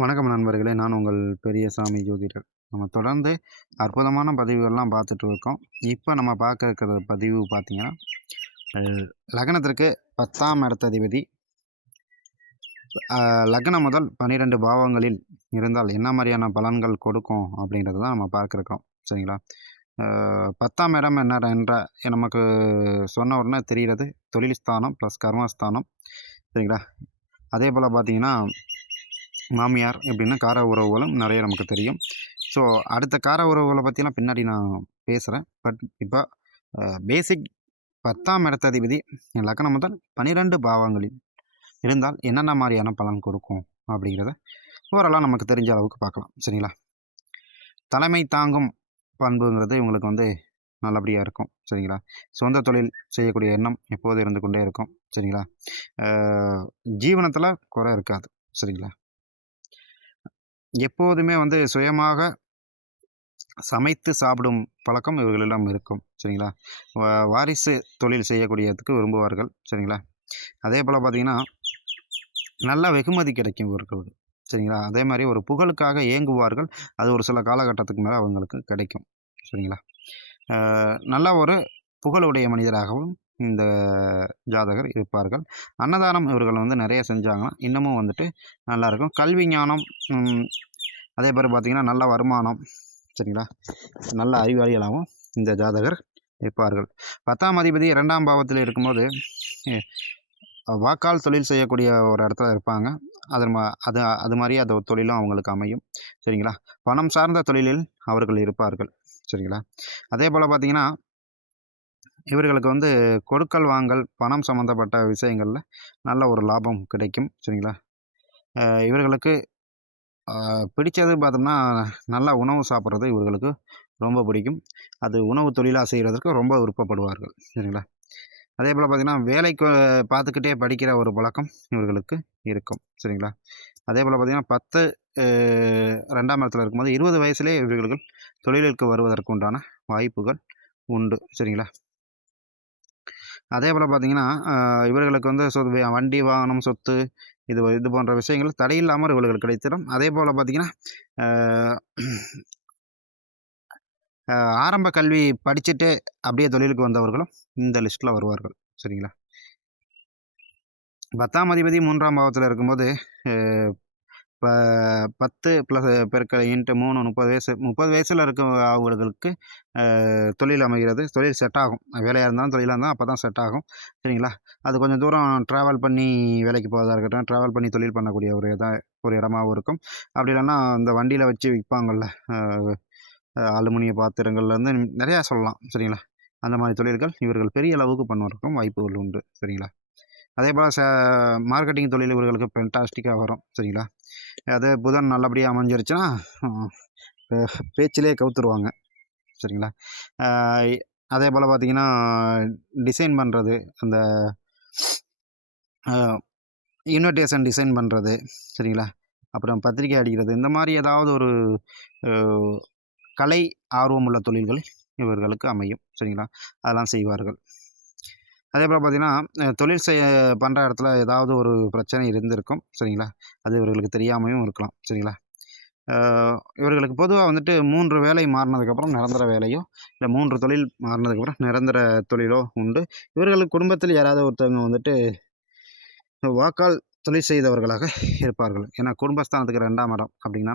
வணக்கம் நண்பர்களே! நான் உங்கள் பெரியசாமி ஜோதிடர். நம்ம தொடர்ந்து அற்புதமான பதிவுகள்லாம் பார்த்துட்டு இருக்கோம். இப்ப நம்ம பார்க்க இருக்கிற பதிவு பார்த்தீங்கன்னா, அ லக்னத்திற்கு 10ஆம் இடத்ததிபதி அ லக்னம் முதல் 12 பாவங்களில் இருந்தால் என்ன மாரியான பலன்கள் கொடுக்கும் அப்படின்றத தான் நம்ம பார்க்க இருக்கிறோம். சரிங்களா? 10ஆம் இடம் என்ன என்ற நமக்கு சொன்ன உடனே தெரிகிறது தொழில் ஸ்தானம் ப்ளஸ் கர்மஸ்தானம். சரிங்களா? அதேபோல பார்த்தீங்கன்னா மாமியார் எப்படின்னா கார உறவுகளும் நிறைய நமக்கு தெரியும். ஸோ அடுத்த கார உறவுகளை பற்றிலாம் பின்னாடி நான் பேசுகிறேன். பட் இப்போ பேசிக் 10ஆம் இடத்ததிபதி லக்னம் முதல் 12 பாவங்களில் இருந்தால் என்னென்ன மாதிரியான பலன் கொடுக்கும் அப்படிங்கிறத ஓரளவு நமக்கு தெரிஞ்ச அளவுக்கு பார்க்கலாம். சரிங்களா? தலைமை தாங்கும் பண்புங்கிறது இவங்களுக்கு நல்லபடியாக இருக்கும். சரிங்களா? சொந்த தொழில் செய்யக்கூடிய எண்ணம் எப்போதும் இருந்து கொண்டே இருக்கும். சரிங்களா? ஜீவனத்தில் குறை இருக்காது. சரிங்களா? எப்போதுமே சுயமாக சமைத்து சாப்பிடும் பழக்கம் இவர்களிடம் இருக்கும். சரிங்களா? வாரிசு தொழில் செய்யக்கூடியதுக்கு விரும்புவார்கள். சரிங்களா? அதே போல் பார்த்தீங்கன்னா, நல்ல வெகுமதி கிடைக்கும் இவர்களுக்கு. சரிங்களா? அதே மாதிரி ஒரு புகழுக்காக ஏங்குவார்கள். அது ஒரு சில காலகட்டத்துக்கு மேலே அவங்களுக்கு கிடைக்கும். சரிங்களா? நல்ல ஒரு புகழுடைய மனிதராகவும் இந்த ஜாதகர் இருப்பார்கள். அன்னதானம் இவர்கள் நிறைய செஞ்சாங்கன்னா இன்னமும் நல்லாயிருக்கும். கல்வி ஞானம், அதே மாதிரி பார்த்திங்கன்னா நல்ல வருமானம். சரிங்களா? நல்ல அறிவாளிகளாகவும் இந்த ஜாதகர் இருப்பார்கள். 10ஆம் அதிபதி 2ஆம் பாவத்தில் இருக்கும்போது வாக்கால் தொழில் செய்யக்கூடிய ஒரு இடத்துல இருப்பாங்க. அது மாதிரி அது தொழிலும் அவங்களுக்கு அமையும். சரிங்களா? பணம் சார்ந்த தொழிலில் அவர்கள் இருப்பார்கள். சரிங்களா? அதே போல் பார்த்திங்கன்னா இவர்களுக்கு கொடுக்கல் வாங்கல் பணம் சம்மந்தப்பட்ட விஷயங்களில் நல்ல ஒரு லாபம் கிடைக்கும். சரிங்களா? இவர்களுக்கு பிடித்தது பார்த்தோம்னா நல்லா உணவு சாப்பிட்றது இவர்களுக்கு ரொம்ப பிடிக்கும். அது உணவு தொழிலாக செய்கிறதற்கு ரொம்ப விருப்பப்படுவார்கள். சரிங்களா? அதே போல் பார்த்திங்கன்னா வேலைக்கு பார்த்துக்கிட்டே படிக்கிற ஒரு பழக்கம் இவர்களுக்கு இருக்கும். சரிங்களா? அதே போல் பார்த்திங்கன்னா 10 2ஆம் இடத்துல இருக்கும்போது 20 வயசுலேயே இவர்கள் தொழிலுக்கு வருவதற்கு உண்டான வாய்ப்புகள் உண்டு. சரிங்களா? அதே போல் பார்த்திங்கன்னா இவர்களுக்கு வண்டி வாகனம் சொத்து இது போன்ற விஷயங்கள் தடையில்லாமல் இவர்களுக்கு கிடைத்திடும். அதே போல் பார்த்திங்கன்னா ஆரம்ப கல்வி படிச்சுட்டு அப்படியே தொழிலுக்கு வந்தவர்களும் இந்த லிஸ்ட்டில் வருவார்கள். சரிங்களா? 10ஆம் அதிபதி 3ஆம் பாவத்தில் இருக்கும்போது இப்போ 10 ப்ளஸ் பெருக்கல் இன்ட்டு 3 30 வயசு 30 வயசில் இருக்க அவர்களுக்கு தொழில் அமைகிறது. தொழில் செட் ஆகும். வேலையாக இருந்தாலும் தொழிலாக இருந்தாலும் அப்போ தான் செட் ஆகும். சரிங்களா? அது கொஞ்சம் தூரம் ட்ராவல் பண்ணி வேலைக்கு போகிறதா இருக்கட்டும், ட்ராவல் பண்ணி தொழில் பண்ணக்கூடிய ஒரு இடமாவும் இருக்கும். அப்படி இல்லைன்னா இந்த வண்டியில் வச்சு விற்பாங்கள்ல, அலுமினிய பாத்திரங்கள்லேருந்து நிறையா சொல்லலாம். சரிங்களா? அந்த மாதிரி தொழில்கள் இவர்கள் பெரிய அளவுக்கு பண்ணுவதற்கும் வாய்ப்புகள் உண்டு. சரிங்களா? அதே போல் மார்க்கெட்டிங் தொழில் இவர்களுக்கு ஃபென்டாஸ்டிக்காக வரும். சரிங்களா? அது புதன் நல்லபடியாக அமைஞ்சிருச்சுன்னா பேச்சிலே கவுத்துருவாங்க. சரிங்களா? அதே போல் பார்த்திங்கன்னா டிசைன் பண்ணுறது, அந்த இன்விடேஷன் டிசைன் பண்ணுறது. சரிங்களா? அப்புறம் பத்திரிக்கை அடிக்கிறது, இந்த மாதிரி ஏதாவது ஒரு கலை ஆர்வமுள்ள தொழில்கள் இவர்களுக்கு அமையும். சரிங்களா? அதெல்லாம் செய்வார்கள். அதே போல் பார்த்திங்கன்னா தொழில் பண்ணுற இடத்துல ஏதாவது ஒரு பிரச்சனை இருந்திருக்கும். சரிங்களா? அது இவர்களுக்கு தெரியாமையும் இருக்கலாம். சரிங்களா? இவர்களுக்கு பொதுவாக 3 வேலை மாறினதுக்கப்புறம் நிரந்தர வேலையோ, இல்லை 3 தொழில் மாறினதுக்கப்புறம் நிரந்தர தொழிலோ உண்டு. இவர்களுக்கு குடும்பத்தில் யாராவது ஒருத்தவங்க வாக்கால் தொழில் செய்தவர்களாக இருப்பார்கள். ஏன்னா குடும்பஸ்தானத்துக்கு 2ஆம் இடம் அப்படின்னா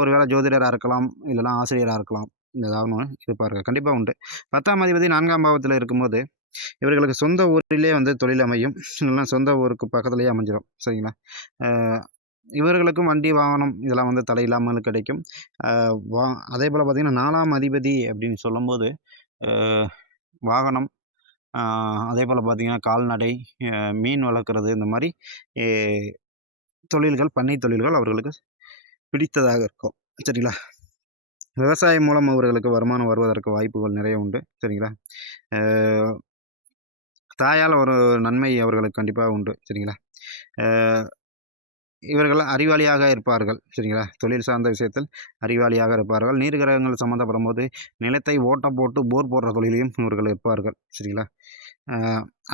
ஒரு வேளை ஜோதிடராக இருக்கலாம், இல்லைனா ஆசிரியராக இருக்கலாம். ஏதாவது ஒன்று இருப்பார்கள். கண்டிப்பாக உண்டு. 10ஆம் அதிபதி 4ஆம் பாவத்தில் இருக்கும்போது இவர்களுக்கு சொந்த ஊரிலே தொழில் அமையும். இல்லைனா சொந்த ஊருக்கு பக்கத்துலேயே அமைஞ்சிடும். சரிங்களா? இவர்களுக்கும் வண்டி வாகனம் இதெல்லாம் தடை இல்லாமல் கிடைக்கும். அதே போல் பார்த்திங்கன்னா 4ஆம் அதிபதி அப்படின்னு சொல்லும்போது வாகனம், அதே போல் பார்த்திங்கன்னா கால்நடை, மீன் வளர்க்குறது, இந்த மாதிரி தொழில்கள், பண்ணை தொழில்கள் அவர்களுக்கு பிடித்ததாக இருக்கும். சரிங்களா? விவசாயம் மூலம் அவர்களுக்கு வருமானம் வருவதற்கு வாய்ப்புகள் நிறைய உண்டு. சரிங்களா? தாயால் ஒரு நன்மை அவர்களுக்கு கண்டிப்பாக உண்டு. சரிங்களா? இவர்கள் அறிவாளியாக இருப்பார்கள். சரிங்களா? தொழில் சார்ந்த விஷயத்தில் அறிவாளியாக இருப்பார்கள். நீர் கிரகங்கள் சம்மந்தப்படும்போது நிலத்தை ஓட்டம் போட்டு போர் போடுற தொழிலையும் இவர்கள் இருப்பார்கள். சரிங்களா?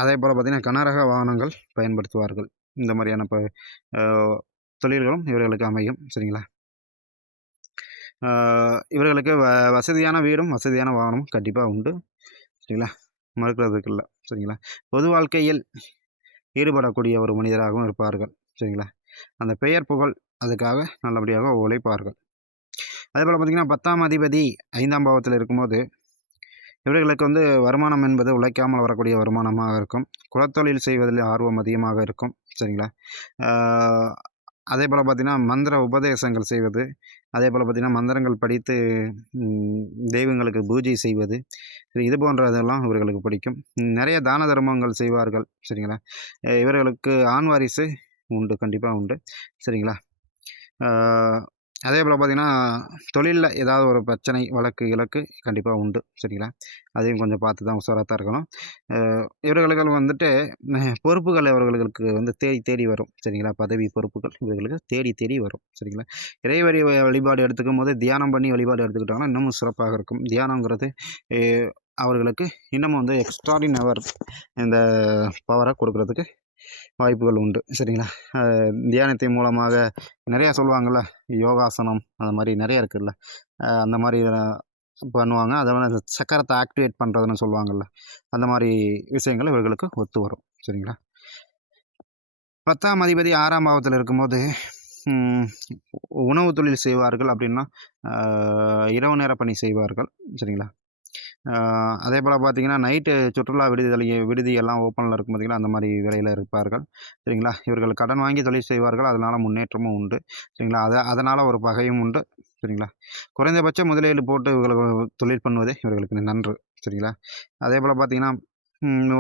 அதே போல் பார்த்திங்கன்னா கனரக வாகனங்கள் பயன்படுத்துவார்கள். இந்த மாதிரியான தொழில்களும் இவர்களுக்கு அமையும். சரிங்களா. இவர்களுக்கு வசதியான வீடும் வசதியான வாகனமும் கண்டிப்பாக உண்டு. சரிங்களா, மறுக்கிறதுக்கு இல்லை. சரிங்களா. பொது வாழ்க்கையில் ஈடுபடக்கூடிய ஒரு மனிதராகவும் இருப்பார்கள். சரிங்களா. அந்த பெயர் புகழ் அதுக்காக நல்லபடியாக உழைப்பார்கள். அதேபோல் பார்த்திங்கன்னா 10ஆம் அதிபதி 5ஆம் பாவத்தில் இருக்கும்போது இவர்களுக்கு வந்து வருமானம் என்பது உழைக்காமல் வரக்கூடிய வருமானமாக இருக்கும். குலத்தொழில் செய்வதில் ஆர்வம் அதிகமாக இருக்கும். சரிங்களா. அதே போல் பார்த்திங்கன்னா மந்திர உபதேசங்கள் செய்வது, அதே போல் பார்த்திங்கன்னா மந்திரங்கள் படித்து தெய்வங்களுக்கு பூஜை செய்வது, இது போன்றதெல்லாம் இவர்களுக்கு பிடிக்கும். நிறைய தான தர்மங்கள் செய்வார்கள். சரிங்களா. இவர்களுக்கு ஆண் வாரிசு உண்டு, கண்டிப்பாக உண்டு. சரிங்களா. அதே போல் பார்த்திங்கன்னா தொழிலில் ஏதாவது ஒரு பிரச்சனை வழக்கு இலக்கு கண்டிப்பாக உண்டு. சரிங்களா. அதையும் கொஞ்சம் பார்த்து தான் உஷாராக தான் இருக்கணும். இவர்களுக்கு வந்துட்டு பொறுப்புகள் இவர்களுக்கு வந்து தேடி தேடி வரும். சரிங்களா. பதவி பொறுப்புகள் இவர்களுக்கு தேடி தேடி வரும். சரிங்களா. இறைவழி வழிபாடு எடுத்துக்கும் போது தியானம் பண்ணி வழிபாடு எடுத்துக்கிட்டாங்கன்னா இன்னமும் சிறப்பாக இருக்கும். தியானங்கிறது அவர்களுக்கு இன்னமும் வந்து எக்ஸ்ட்ராடினவர் இந்த பவரை கொடுக்குறதுக்கு வாய்ப்புகள் உண்டு. சரிங்களா. தியானத்தின் மூலமாக நிறையா சொல்லுவாங்கள்ல, யோகாசனம் அந்த மாதிரி நிறைய இருக்குதுல்ல, அந்த மாதிரி பண்ணுவாங்க. அதை வந்து சக்கரத்தை ஆக்டிவேட் பண்ணுறதுன்னு சொல்லுவாங்கள்ல, அந்த மாதிரி விஷயங்கள் இவர்களுக்கு ஒத்து வரும். சரிங்களா. 10ஆம் அதிபதி 6ஆம் பாவத்தில் இருக்கும்போது உணவு தொழில் செய்வார்கள். அப்படின்னா இரவு நேர பணி செய்வார்கள். சரிங்களா. அதே போல் பார்த்திங்கன்னா நைட்டு சுற்றுலா விடுதி எல்லாம் ஓப்பனில் இருக்கும் பார்த்திங்கன்னா அந்த மாதிரி வேலையில் இருப்பார்கள். சரிங்களா. இவர்கள் கடன் வாங்கி தொழில் செய்வார்கள். அதனால் முன்னேற்றமும் உண்டு. சரிங்களா. அதனால் ஒரு பகையும் உண்டு. சரிங்களா. குறைந்தபட்ச முதலீடு போட்டு இவர்கள் தொழில் பண்ணுவதே இவர்களுக்கு நன்று. சரிங்களா. அதே போல் பார்த்திங்கன்னா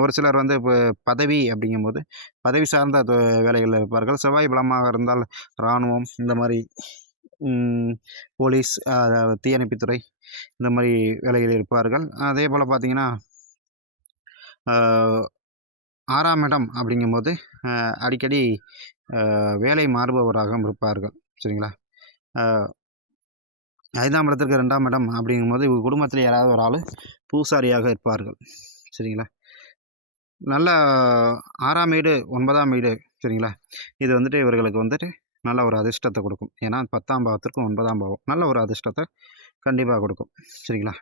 ஒரு சிலர் வந்து இப்போ பதவி அப்படிங்கும்போது பதவி சார்ந்த வேலைகளில் இருப்பார்கள். செவ்வாய் பலமாக இருந்தால் இராணுவம், இந்த மாதிரி போலீஸ், தீயணைப்புத்துறை, இந்த மாதிரி வேலையில் இருப்பார்கள். அதே போல் பார்த்திங்கன்னா 6ஆம் இடம் அப்படிங்கும்போது அடிக்கடி வேலை மாறுபவராகவும் இருப்பார்கள். சரிங்களா. 5ஆம் இடத்திற்கு 2ஆம் இடம் அப்படிங்கும்போது இவங்க குடும்பத்தில் யாராவது ஒரு ஆள் பூசாரியாக இருப்பார்கள். சரிங்களா. நல்ல 6ஆம் வீடு 9ஆம் வீடு. சரிங்களா. இது வந்துட்டு இவர்களுக்கு வந்துட்டு நல்ல ஒரு அதிர்ஷ்டத்தை கொடுக்கும். ஏன்னா 10ஆம் பாவத்திற்கும் 9ஆம் பாவம் நல்ல ஒரு அதிர்ஷ்டத்தை கண்டிப்பாக கொடுக்கும். சரிங்களா.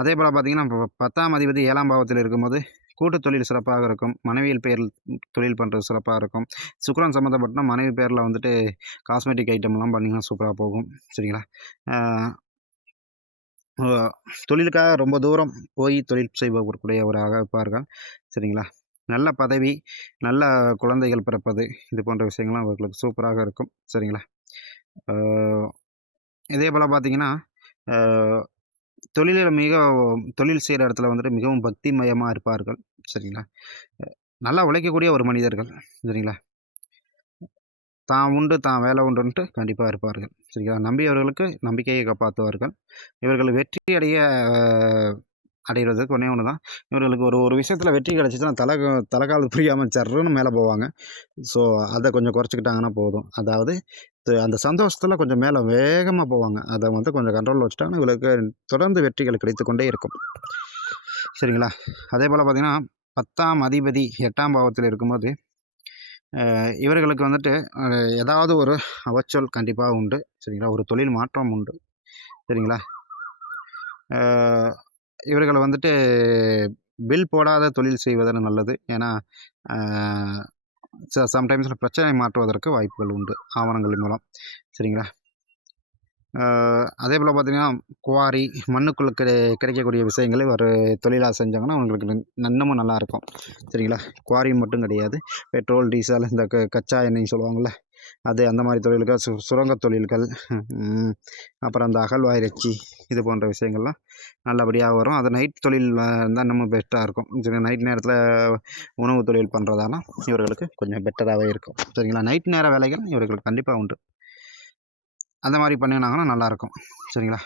அதே போல் பார்த்திங்கன்னா இப்போ 10ஆம் அதிபதி 7ஆம் பாவத்தில் இருக்கும்போது கூட்டு தொழில் சிறப்பாக இருக்கும். மனைவியில் பேரில் தொழில் பண்ணுறது சிறப்பாக இருக்கும். சுக்கிரன் சம்மந்தப்பட்ட மனைவி பேரில் வந்துட்டு காஸ்மெட்டிக் ஐட்டம்லாம் பண்ணிங்கன்னா சூப்பராக போகும். சரிங்களா. தொழிலுக்காக ரொம்ப தூரம் போய் தொழில் செய்யக்கூடியவராக இருப்பார்கள். சரிங்களா. நல்ல பதவி, நல்ல குழந்தைகள் பிறப்பது, இது போன்ற விஷயங்கள்லாம் அவர்களுக்கு சூப்பராக இருக்கும். சரிங்களா. இதே போல் பார்த்திங்கன்னா தொழில் செய்கிற இடத்துல வந்துட்டு மிகவும் பக்திமயமாக இருப்பார்கள். சரிங்களா. நல்லா உழைக்கக்கூடிய ஒரு மனிதர்கள். சரிங்களா. தான் உண்டு தான் வேலை உண்டுன்ட்டு கண்டிப்பாக இருப்பார்கள். சரிங்களா. நம்பியவர்களுக்கு நம்பிக்கையை காப்பாற்றுவார்கள். இவர்கள் வெற்றி அடைகிறதுக்கு ஒன்றே ஒன்று தான், இவர்களுக்கு ஒரு விஷயத்தில் வெற்றி கிடச்சிச்சுன்னா தலைகால் புரியாமல் சர்ருன்னு மேலே போவாங்க. ஸோ அதை கொஞ்சம் குறைச்சிக்கிட்டாங்கன்னா போதும். அதாவது அந்த சந்தோஷத்தில் கொஞ்சம் மேலே வேகமாக போவாங்க. அதை வந்து கொஞ்சம் கண்ட்ரோலில் வச்சுட்டாங்கன்னா இவங்களுக்கு தொடர்ந்து வெற்றிகள் கிடைத்து கொண்டே இருக்கும். சரிங்களா. அதே போல் பார்த்திங்கன்னா 10ஆம் அதிபதி 8ஆம் பாவத்தில் இருக்கும்போது இவர்களுக்கு வந்துட்டு ஏதாவது ஒரு அவச்சொல் கண்டிப்பாக உண்டு. சரிங்களா. ஒரு தொழில் மாற்றம் உண்டு. சரிங்களா. இவர்களை வந்துட்டு பில் போடாத தொழில் செய்வது நல்லது. ஏன்னா சம்டைம்ஸில் பிரச்சனை மாற்றுவதற்கு வாய்ப்புகள் உண்டு ஆவணங்கள் மூலம். சரிங்களா. அதே போல் பார்த்திங்கன்னா குவாரி, மண்ணுக்குள்ளே கிடைக்கக்கூடிய விஷயங்களை ஒரு தொழிலாக செஞ்சாங்கன்னா அவங்களுக்கு இன்னமும் நல்லாயிருக்கும். சரிங்களா. குவாரி மட்டும் கிடையாது, பெட்ரோல், டீசல், இந்த கச்சா எண்ணெய் சொல்லுவாங்கள்ல, அது அந்த மாதிரி தொழில்கள், சுரங்க தொழில்கள், அப்புறம் அந்த அகழ்வாராய்ச்சி, இது போன்ற விஷயங்கள்லாம் நல்லபடியாக வரும். அது நைட் தொழில் தான் இன்னமும் பெஸ்ட்டாக இருக்கும். சரி, நைட் நேரத்தில் உணவு தொழில் பண்ணுறதால இவர்களுக்கு கொஞ்சம் பெட்டராகவே இருக்கும். சரிங்களா. நைட் நேர வேலைகள் இவர்களுக்கு கண்டிப்பாக உண்டு. அந்த மாதிரி பண்ணினாங்கன்னா நல்லாயிருக்கும். சரிங்களா.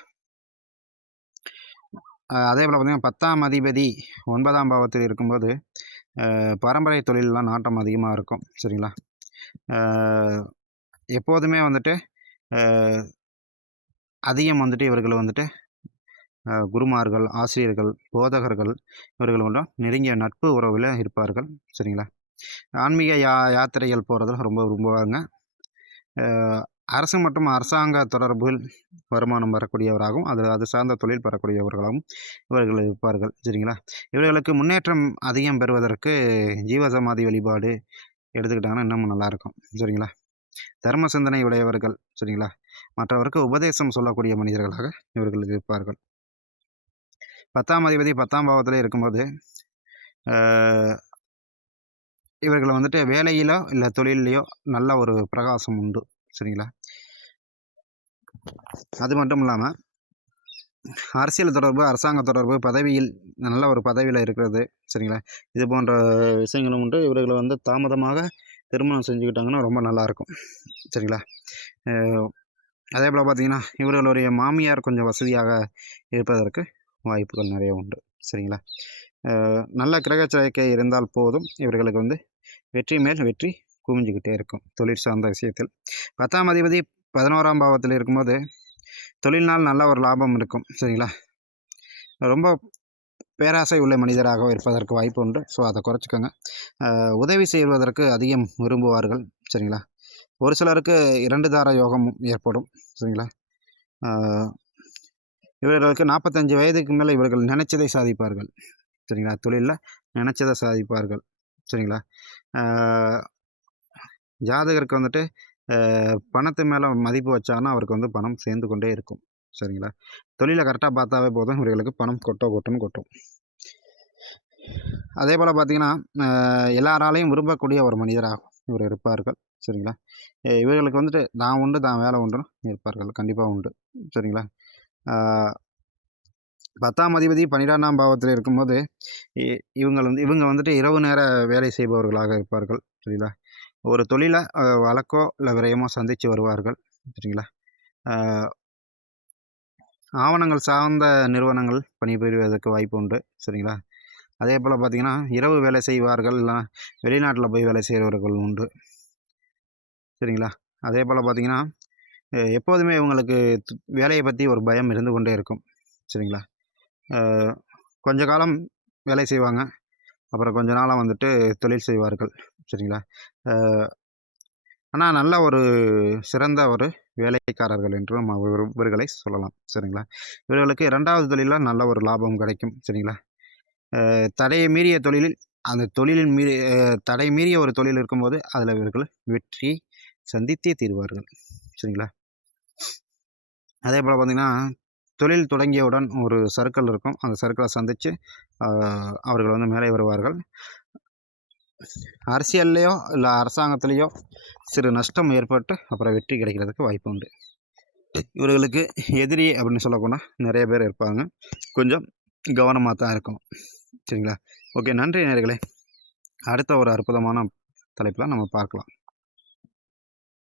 அதே போல் பார்த்திங்கன்னா 10ஆம் அதிபதி 9ஆம் பாவத்தில் இருக்கும்போது பரம்பரை தொழிலெலாம் நாட்டம் அதிகமாக இருக்கும். சரிங்களா. எப்போதுமே வந்துட்டு அதிகம் வந்துட்டு இவர்கள் வந்துட்டு குருமார்கள், ஆசிரியர்கள், போதகர்கள் இவர்களோட நெருங்கிய நட்பு உறவில் இருப்பார்கள். சரிங்களா. ஆன்மீக யாத்திரைகள் போகிறதுல ரொம்ப விரும்புவாங்க. அரசு மற்றும் அரசாங்க தொடர்பில் வருமானம் பெறக்கூடியவராகவும் அது சார்ந்த தொழில் பெறக்கூடியவர்களாகவும் இவர்கள் இருப்பார்கள். சரிங்களா? இவர்களுக்கு முன்னேற்றம் அதிகம் பெறுவதற்கு ஜீவசமாதி வழிபாடு எடுத்துக்கிட்டாங்கன்னா இன்னமும் நல்லாயிருக்கும். சரிங்களா? தர்ம சிந்தனை உடையவர்கள். சரிங்களா? மற்றவருக்கு உபதேசம் சொல்லக்கூடிய மனிதர்களாக இவர்கள் இருப்பார்கள். 10ஆம் அதிபதி 10ஆம் பாவத்தில் இருக்கும்போது இவர்கள் வந்துட்டு வேலையிலோ இல்லை தொழிலையோ நல்ல ஒரு பிரகாசம் உண்டு. சரிங்களா? அது மட்டும் இல்லாமல் அரசியல் தொடர்பு, அரசாங்க தொடர்பு, பதவியில் நல்ல ஒரு பதவியில் இருக்கிறது. சரிங்களா? இது போன்ற விஷயங்களும் உண்டு. இவர்களை வந்து தாமதமாக திருமணம் செஞ்சுக்கிட்டாங்கன்னா ரொம்ப நல்லாயிருக்கும். சரிங்களா? அதே போல் பார்த்திங்கன்னா இவர்களுடைய மாமியார் கொஞ்சம் வசதியாக இருப்பதற்கு வாய்ப்புகள் நிறைய உண்டு. சரிங்களா? நல்ல கிரக சேர்க்கை இருந்தால் போதும், இவர்களுக்கு வந்து வெற்றி மேல் வெற்றி குவிஞ்சிக்கிட்டே இருக்கும் தொழில் சார்ந்த விஷயத்தில். 10ஆம் அதிபதி 11ஆம் பாவத்தில் இருக்கும்போது தொழில்னால் நல்ல ஒரு லாபம் இருக்கும். சரிங்களா? ரொம்ப பேராசை உள்ள மனிதராக இருப்பதற்கு வாய்ப்பு உண்டு. ஸோ அதை குறைச்சிக்கோங்க. உதவி செய்வதற்கு அதிகம் விரும்புவார்கள். சரிங்களா? ஒரு சிலருக்கு 2 தார யோகம் ஏற்படும். சரிங்களா? இவர்களுக்கு 45 வயதுக்கு மேலே இவர்கள் நினைச்சதை சாதிப்பார்கள். சரிங்களா? தொழிலில் நினச்சதை சாதிப்பார்கள். சரிங்களா? ஜாதகருக்கு வந்துட்டு பணத்து மேலே மதிப்பு வச்சாங்கன்னா அவருக்கு வந்து பணம் சேர்ந்து கொண்டே இருக்கும். சரிங்களா? தொழிலை கரெக்டாக பார்த்தாவே போதும், இவர்களுக்கு பணம் கொட்டும். அதே போல் பார்த்திங்கன்னா எல்லாராலையும் விரும்பக்கூடிய ஒரு மனிதராக இவர் இருப்பார்கள். சரிங்களா? இவர்களுக்கு வந்துட்டு தான் உண்டு தான் வேலை உண்டுன்னு இருப்பார்கள். கண்டிப்பாக உண்டு. சரிங்களா? 10ஆம் அதிபதி 12ஆம் பாவத்தில் இருக்கும்போது இவங்க வந்துட்டு இரவு நேர வேலை செய்பவர்களாக இருப்பார்கள். சரிங்களா? ஒரு தொழிலை வழக்கோ இல்லை விரயமோ சந்தித்து வருவார்கள். சரிங்களா? ஆவணங்கள் சார்ந்த நிறுவனங்கள் பணிபுரிவதற்கு வாய்ப்பு உண்டு. சரிங்களா? அதே போல் பார்த்திங்கன்னா இரவு வேலை செய்வார்கள், இல்லை வெளிநாட்டில் போய் வேலை செய்கிறவர்கள் உண்டு. சரிங்களா? அதே போல் பார்த்திங்கன்னா எப்போதுமே இவங்களுக்கு வேலையை பற்றி ஒரு பயம் இருந்து கொண்டே இருக்கும். சரிங்களா? கொஞ்ச காலம் வேலை செய்வாங்க, அப்புறம் கொஞ்ச நாளாக வந்துட்டு தொழில் செய்வார்கள். சரிங்களா? ஆனால் நல்ல ஒரு சிறந்த ஒரு வேலைக்காரர்கள் என்று நம்ம இவர்களை சொல்லலாம். சரிங்களா? இவர்களுக்கு 2வது தொழிலில் நல்ல ஒரு லாபம் கிடைக்கும். சரிங்களா? தடையை மீறிய தொழிலில் அந்த தொழிலின் தடை மீறிய ஒரு தொழில் இருக்கும்போது அதில் இவர்கள் வெற்றி சந்தித்தே தீர்வார்கள். சரிங்களா? அதே போல் பார்த்திங்கன்னா தொழில் தொடங்கியவுடன் ஒரு சர்க்கிள் இருக்கும். அந்த சர்க்கிளை சந்தித்து அவர்கள் வந்து மேலே வருவார்கள். அரசியல்லையோ இல்லை அரசாங்கத்திலேயோ சிறு நஷ்டம் ஏற்பட்டு அப்புறம் வெற்றி கிடைக்கிறதுக்கு வாய்ப்பு உண்டு. இவர்களுக்கு எதிரி அப்படின்னு சொல்லக்கூட நிறைய பேர் இருப்பாங்க. கொஞ்சம் கவனமாக தான் இருக்கணும். சரிங்களா? ஓகே, நன்றி நேயர்களே. அடுத்த ஒரு அற்புதமான தலைப்பில் நம்ம பார்க்கலாம்.